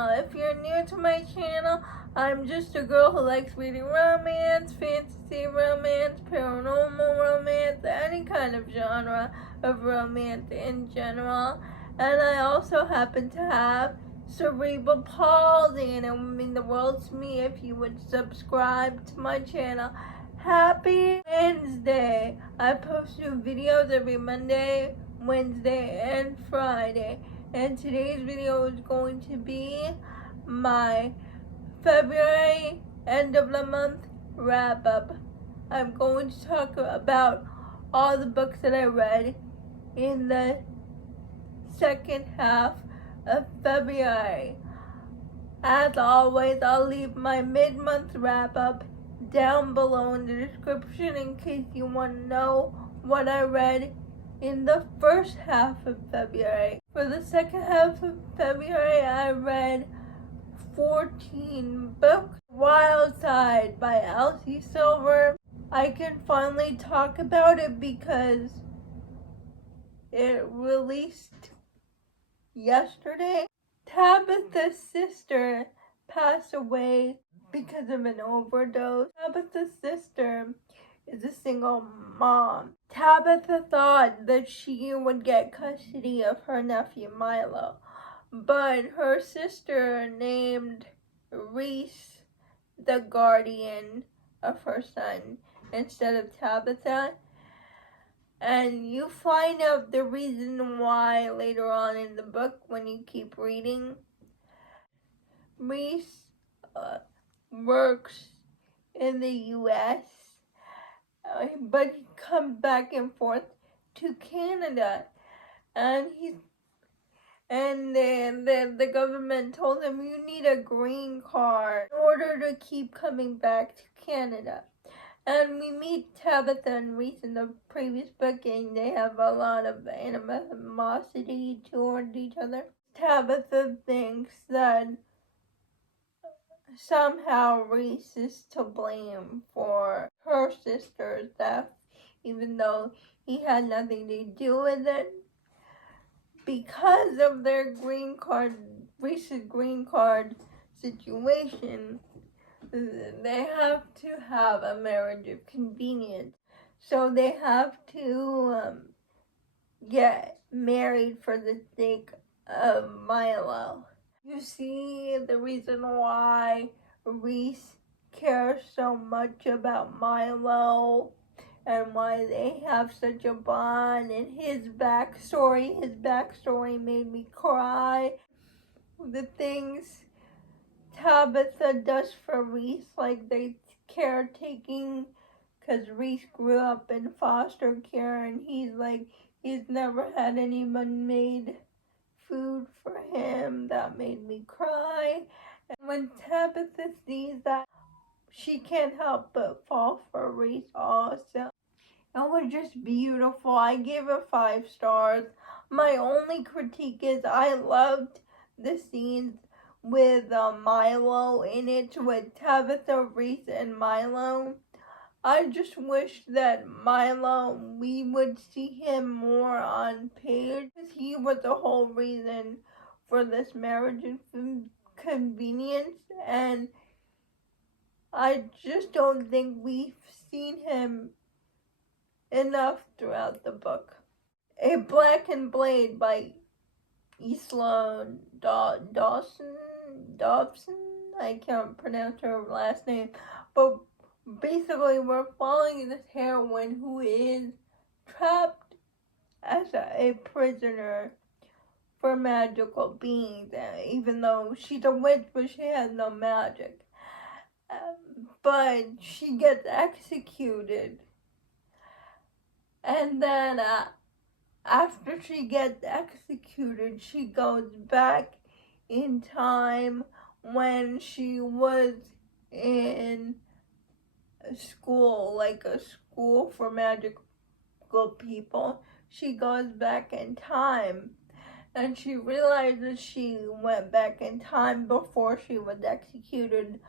channel. If you're new to my channel, I'm just a girl who likes reading romance, fantasy romance, paranormal romance, any kind of genre of romance in general. And I also happen to have cerebral palsy, and it would mean the world to me if you would subscribe to my channel. Happy Wednesday! I post new videos every Monday, Wednesday, and Friday. And today's video is going to be my February end of the month wrap up. I'm going to talk about all the books that I read in the second half of February. As always, I'll leave my mid-month wrap up down below in the description in case you want to know what I read in the first half of February. For the second half of February, I read 14 books. Wild Side by Elsie Silver. I can finally talk about it because it released yesterday. Tabitha's sister passed away because of an overdose. Tabitha's sister is a single mom. Tabitha thought that she would get custody of her nephew Milo, but her sister named Reese the guardian of her son instead of Tabitha. And you find out the reason why later on in the book when you keep reading. Reese works in the U.S., but he comes back and forth to Canada, and the government told him you need a green card in order to keep coming back to Canada. And we meet Tabitha and Reese in the previous book, and they have a lot of animosity towards each other. Tabitha thinks that somehow Reese is to blame for her sister's death, even though he had nothing to do with it. Because of their green card, Reese's green card situation, they have to have a marriage of convenience. So they have to get married for the sake of Milo. You see the reason why Reese cares so much about Milo and why they have such a bond, and his backstory made me cry. The things Tabitha does for Reese, like the caretaking, because Reese grew up in foster care, and he's never had anyone made food for him. That made me cry. And when Tabitha sees that, she can't help but fall for Reese also. It was just beautiful. I gave it 5 stars. My only critique is I loved the scenes with Milo in it, with Tabitha, Reese, and Milo. I just wish that Milo, we would see him more on page, because he was the whole reason for this marriage and convenience, and I just don't think we've seen him enough throughout the book. A Blackened Blade by Isla Dawson, I can't pronounce her last name, but basically we're following this heroine who is trapped as a prisoner for magical beings, even though she's a witch but she has no magic. But she gets executed, and then after she gets executed, she goes back in time when she was in school, like a school for magical people. She goes back in time, and she realizes she went back in time before she was executed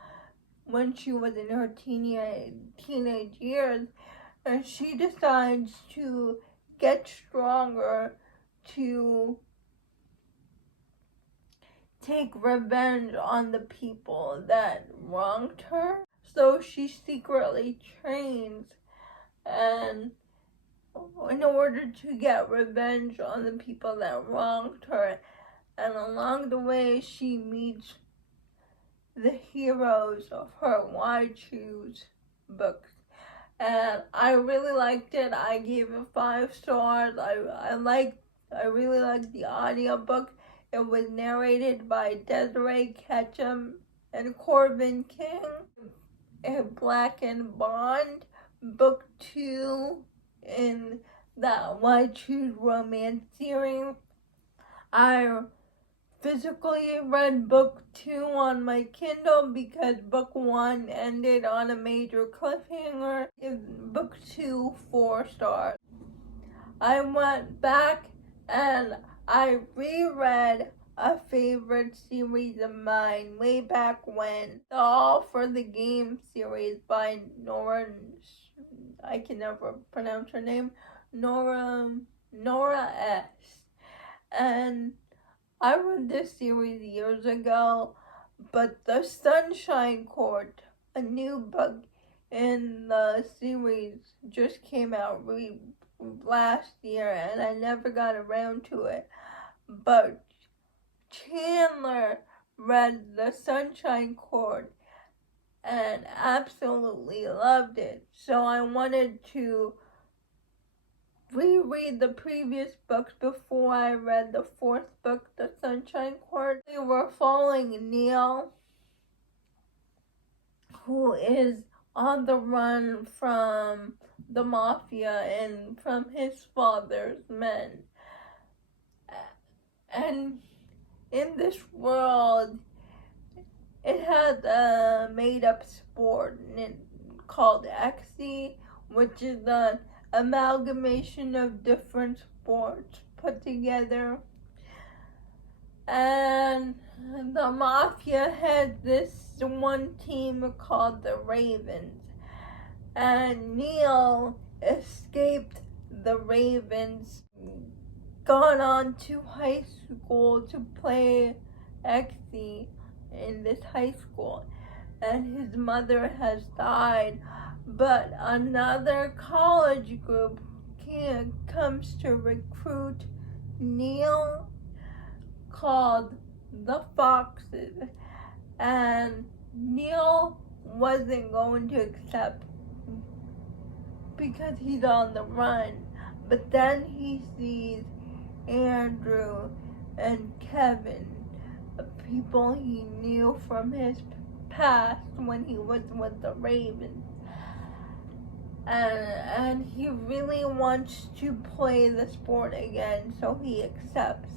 when she was in her teenage years, and she decides to get stronger to take revenge on the people that wronged her. So she secretly trains and in order to get revenge on the people that wronged her. And along the way, she meets the heroes of her Why Choose books. And I really liked it. I gave it 5 stars. I really liked the audiobook. It was narrated by Desiree Ketchum and Corbin King. A Blackened Bond, book 2 in the Why Choose romance series. I physically read book 2 on my Kindle because book 1 ended on a major cliffhanger. Book 2 4 stars. I went back and I reread a favorite series of mine way back when, the All for the Game series by Nora, I can never pronounce her name, Nora S. And I read this series years ago, but the Sunshine Court, a new book in the series, just came out last year and I never got around to it. But Chandler read the Sunshine Court and absolutely loved it. So I wanted to reread the previous books before I read the 4th book, The Sunshine Court. We were following Neil, who is on the run from the mafia and from his father's men. And in this world, it has a made-up sport called Xe, which is an amalgamation of different sports put together. And the mafia has this one team called the Ravens. And Neil escaped the Ravens, gone on to high school to play Xe in this high school, and his mother has died, but another college group comes to recruit Neil called the Foxes, and Neil wasn't going to accept because he's on the run, but then he sees Andrew and Kevin, people he knew from his past when he was with the Ravens. And he really wants to play the sport again, so he accepts.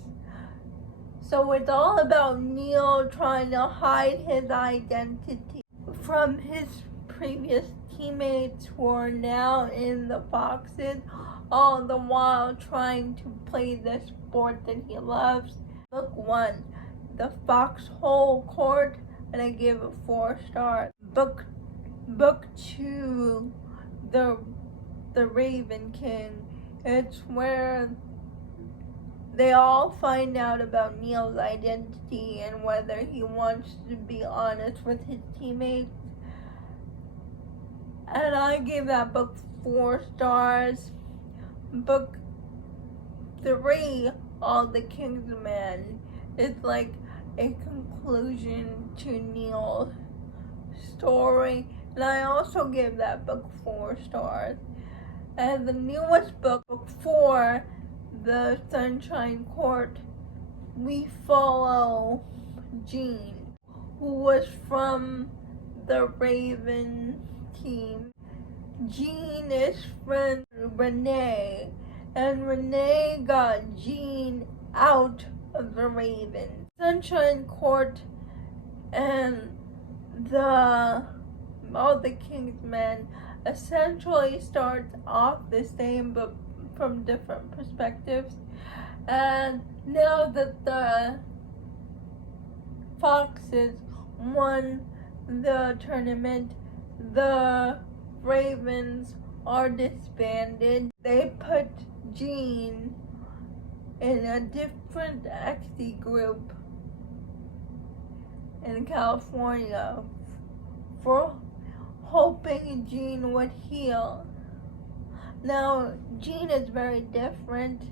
So it's all about Neil trying to hide his identity from his previous teammates who are now in the Foxes, all the while trying to play the sport that he loves. Book 1, The Foxhole Court, and I gave it 4 stars. Book 2, The Raven King. It's where they all find out about Neil's identity and whether he wants to be honest with his teammates. And I gave that book 4 stars. Book 3, All the King's Men, is like a conclusion to Neil's story. And I also gave that book 4 stars. And the newest book, book 4, The Sunshine Court, we follow Jean, who was from the Raven team. Jean is friend Renee, and Renee got Jean out of the Raven. Sunshine Court and all the King's Men essentially starts off the same but from different perspectives. And now that the Foxes won the tournament, the Ravens are disbanded. They put Jean in a different Xe group in California for hoping Jean would heal. Now, Jean is very different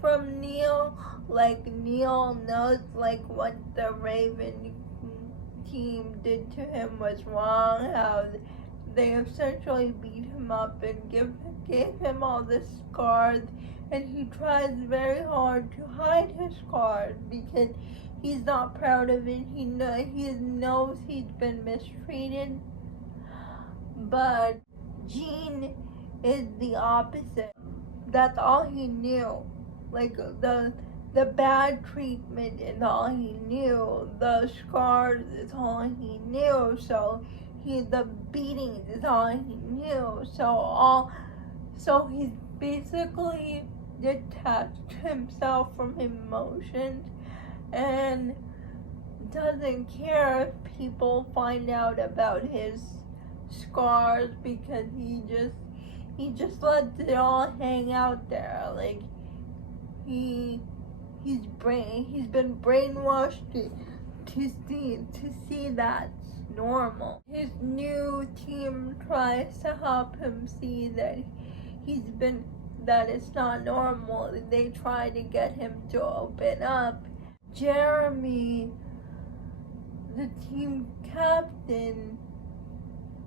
from Neil. Like, Neil knows, like, what the Raven team did to him was wrong, how they essentially beat him up and gave him all the scars, and he tries very hard to hide his scars because he's not proud of it. He knows he's been mistreated, but Jean is the opposite. That's all he knew. Like, the bad treatment is all he knew. The scars is all he knew. So the beatings is all he knew. So he's basically detached himself from emotions and doesn't care if people find out about his scars, because he just lets it all hang out there. Like, he's been brainwashed to see that's normal. His new team tries to help him see that that it's not normal. They try to get him to open up. Jeremy, the team captain,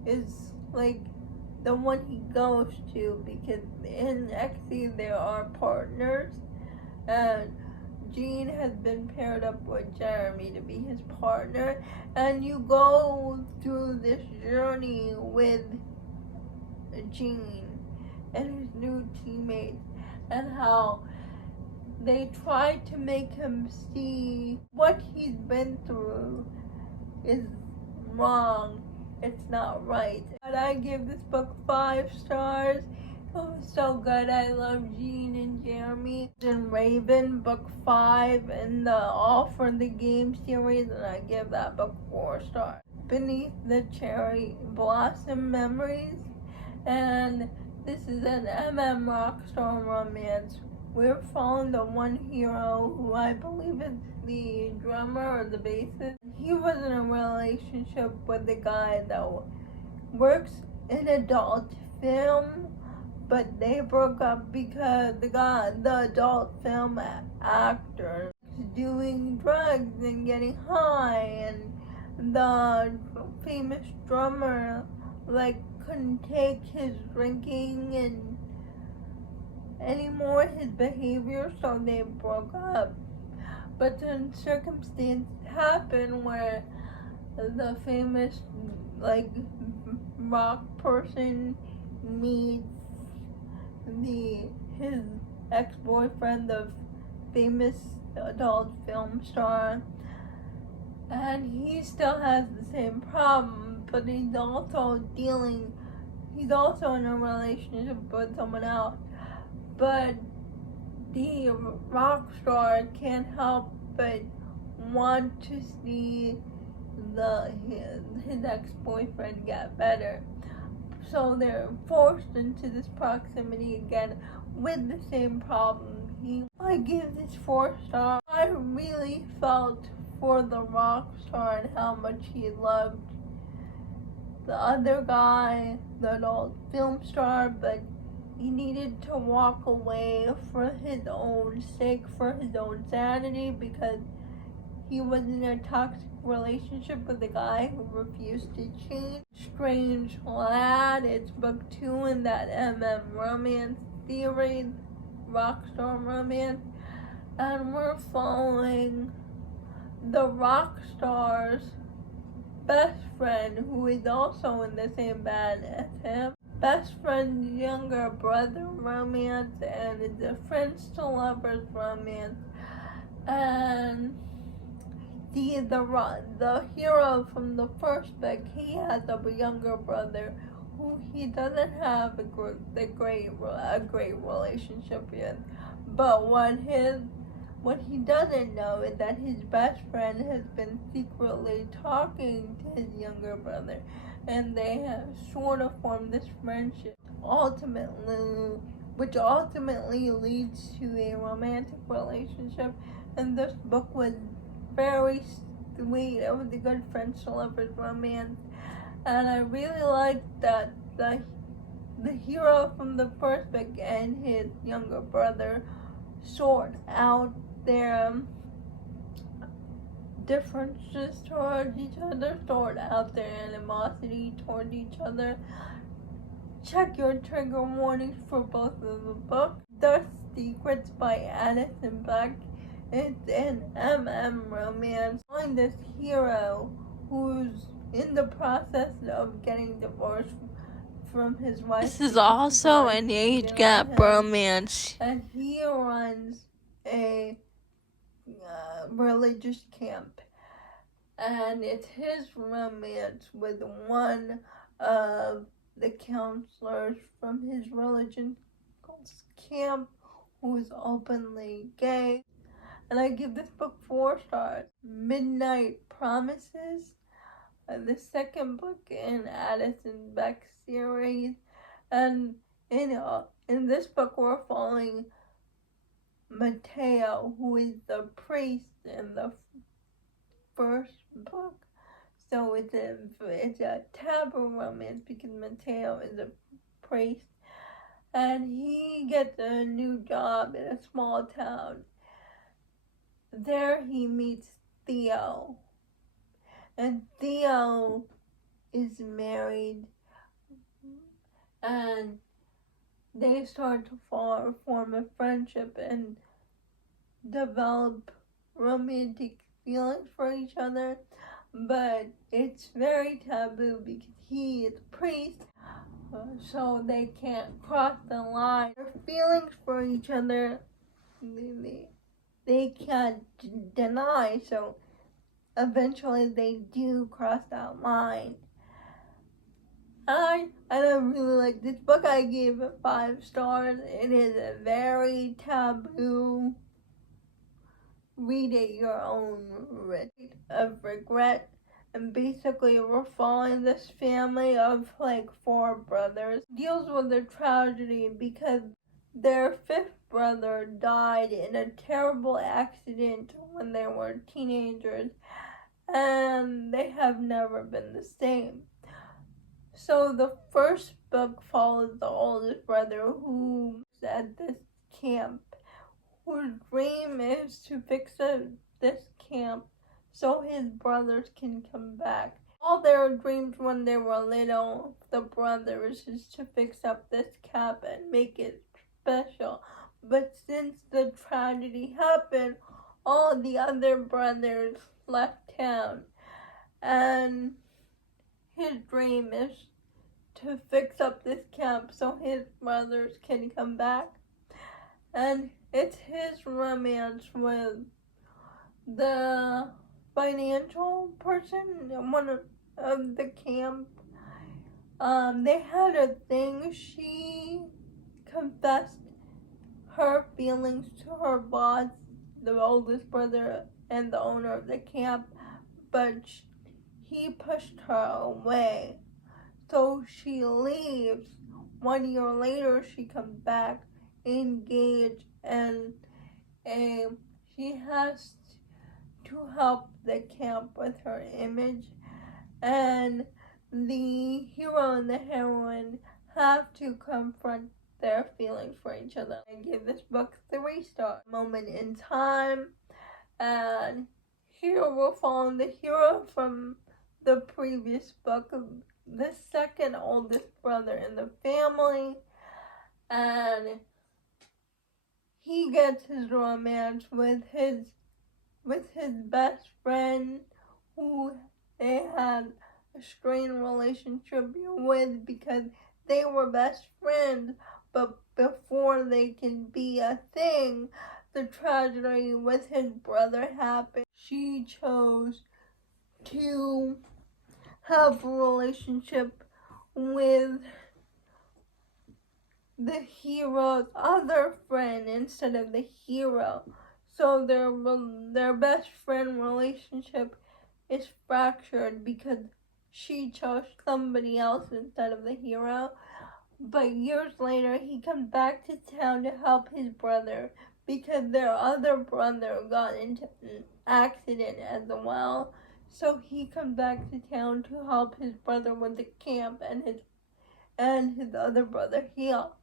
is like the one he goes to, because in XE there are partners, and Jean has been paired up with Jeremy to be his partner, and you go through this journey with Jean and his new teammates, and how they try to make him see what he's been through is wrong. It's not right. But I give this book 5 stars. It was so good. I love Jean and Jeremy. And Raven, book 5, and the All for the Game series, and I give that book 4 stars. Beneath the Cherry Blossom Memories, and this is an Rockstar romance. We're following the one hero who I believe is the drummer or the bassist. He was in a relationship with the guy that works in adult film, but they broke up because the adult film actor, was doing drugs and getting high, and the famous drummer couldn't take his drinking and anymore, his behavior, so they broke up. But then circumstances happen where the famous rock person meets his ex-boyfriend, the famous adult film star, and he still has the same problem, but he's also in a relationship with someone else. But the rock star can't help but want to see his ex-boyfriend get better. So they're forced into this proximity again with the same problem. I give this 4 stars. I really felt for the rock star and how much he loved the other guy, the adult film star, but he needed to walk away for his own sake, for his own sanity, because he was in a toxic relationship with a guy who refused to change. Strange Lad, it's book 2 in that romance series, Rockstar romance, and we're following the rock star's best friend, who is also in the same band as him. Best friend's younger brother romance, and it's a friends to lovers romance. And the hero from the first book, he has a younger brother who he doesn't have a great relationship with. But what he doesn't know is that his best friend has been secretly talking to his younger brother, and they have sort of formed this friendship, which ultimately leads to a romantic relationship. And this book was very sweet. It was a good friends to lovers romance. And I really liked that the hero from the first book and his younger brother sort out their differences towards each other, sort out their animosity towards each other. Check your trigger warnings for both of the books. Dusk Secrets by Addison Beck. It's an romance. Find this hero who's in the process of getting divorced from his wife. This is also an age gap romance. And he runs a religious camp. And it's his romance with one of the counselors from his religion camp who's openly gay. And I give this book 4 stars. Midnight Promises, the second book in Addison Beck's series. And in this book we're following Mateo, who is the priest in the first book. So it's a taboo romance because Mateo is a priest and he gets a new job in a small town. There he meets Theo, and Theo is married, and they start to form a friendship and develop romantic feelings for each other, but it's very taboo because he is a priest, so they can't cross the line. Their feelings for each other, they can't deny, so eventually they do cross that line. I really like this book. I gave it 5 stars. It is a very taboo, read at your own risk of regret. And basically we're following this family of like 4 brothers. Deals with a tragedy because their 5th brother died in a terrible accident when they were teenagers, and they have never been the same. So the first book follows the oldest brother who's at this camp, whose dream is to fix this camp so his brothers can come back. All their dreams when they were little, the brothers, is to fix up this camp and make it special. But since the tragedy happened, all the other brothers left town, and his dream is to fix up this camp so his brothers can come back. And it's his romance with the financial person, one of the camp. They had a thing. She confessed her feelings to her boss, the oldest brother and the owner of the camp, but he pushed her away. So she leaves. 1 year later, she comes back, engaged, and she has to help the camp with her image. And the hero and the heroine have to confront their feelings for each other. I give this book 3 stars. Moment in time, and here we're following the hero from the previous book, the second oldest brother in the family, and he gets his romance with his best friend, who they had a strained relationship with because they were best friends, but before they can be a thing, the tragedy with his brother happened. She chose to have a relationship with the hero's other friend instead of the hero. So their best friend relationship is fractured because she chose somebody else instead of the hero. But years later, he comes back to town to help his brother because their other brother got into an accident as well. So he comes back to town to help his brother with the camp and his other brother Heel.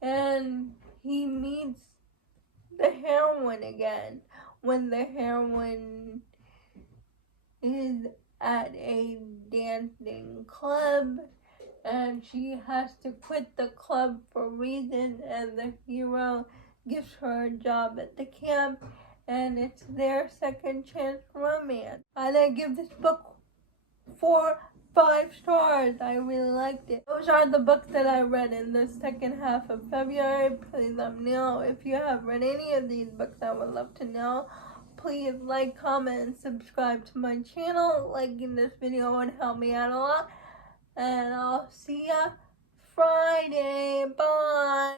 And he meets the heroine again when the heroine is at a dancing club, and she has to quit the club for a reason, and the hero gives her a job at the camp, and it's their second chance romance. And I give this book 5 stars. I really liked it. Those are the books that I read in the second half of February. Please let me know if you have read any of these books. I would love to know. Please like, comment, and subscribe to my channel. Liking this video would help me out a lot. And I'll see ya Friday. Bye.